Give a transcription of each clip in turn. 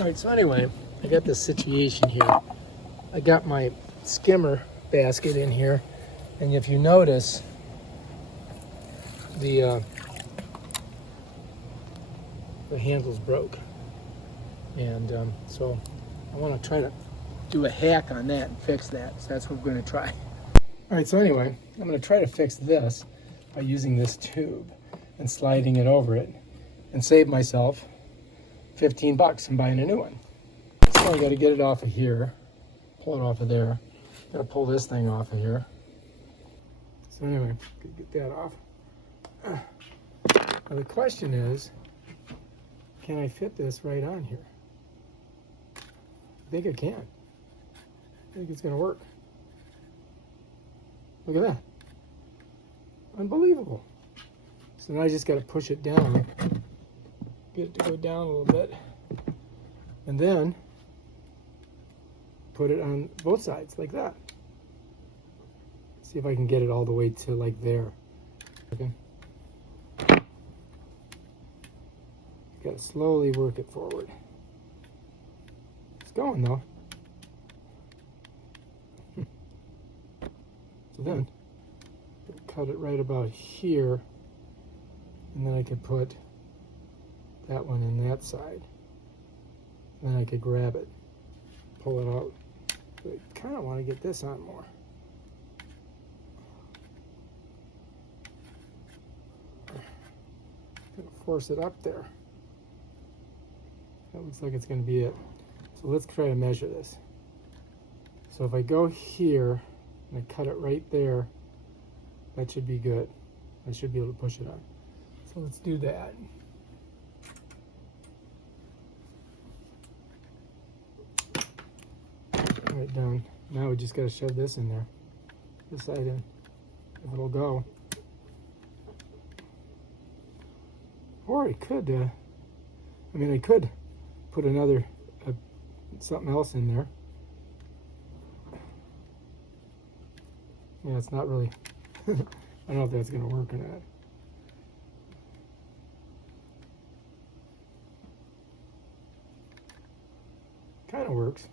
All right, so anyway, I got this situation here. I got my skimmer basket in here, and if you notice, the handle's broke. And so I want to try to do a hack on that and fix that. So that's what we're going to try. All right, so anyway, I'm going to try to fix this by using this tube and sliding it over it and save myself 15 bucks and buying a new one. So I got to get it off of here, pull it off of there. Got to pull this thing off of here. So anyway, get that off. Now the question is, can I fit this right on here? I think I can. I think it's going to work. Look at that. Unbelievable. So now I just got to push it down. Get it to go down a little bit. And then put it on both sides like that. See if I can get it all the way to like there. Okay. Got to slowly work it forward. It's going though. So then, cut it right about here, and then I could put that one in that side. And then I could grab it, pull it out. But I kind of want to get this on more. Gonna force it up there. That looks like it's going to be it. So let's try to measure this. So if I go here and I cut it right there, that should be good. I should be able to push it on. So let's do that. Right down. Now we just got to shove this in there. This side in. If it'll go. Or I could, I could put another, something else in there. Yeah, it's not really, I don't know if that's going to work or not. Kind of works.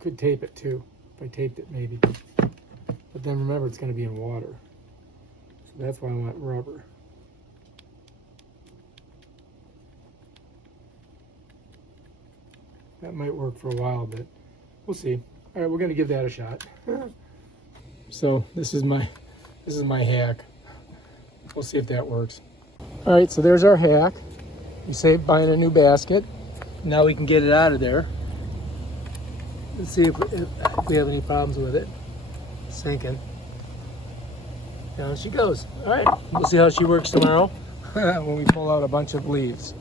Could tape it too, if I taped it maybe. But then remember, it's going to be in water. So that's why I want rubber. That might work for a while, but we'll see. All right, we're going to give that a shot. So this is my hack. We'll see if that works. All right, so there's our hack. We saved buying a new basket. Now we can get it out of there. Let's see if we have any problems with it. Sinking. Down she goes. All right, we'll see how she works tomorrow when we pull out a bunch of leaves.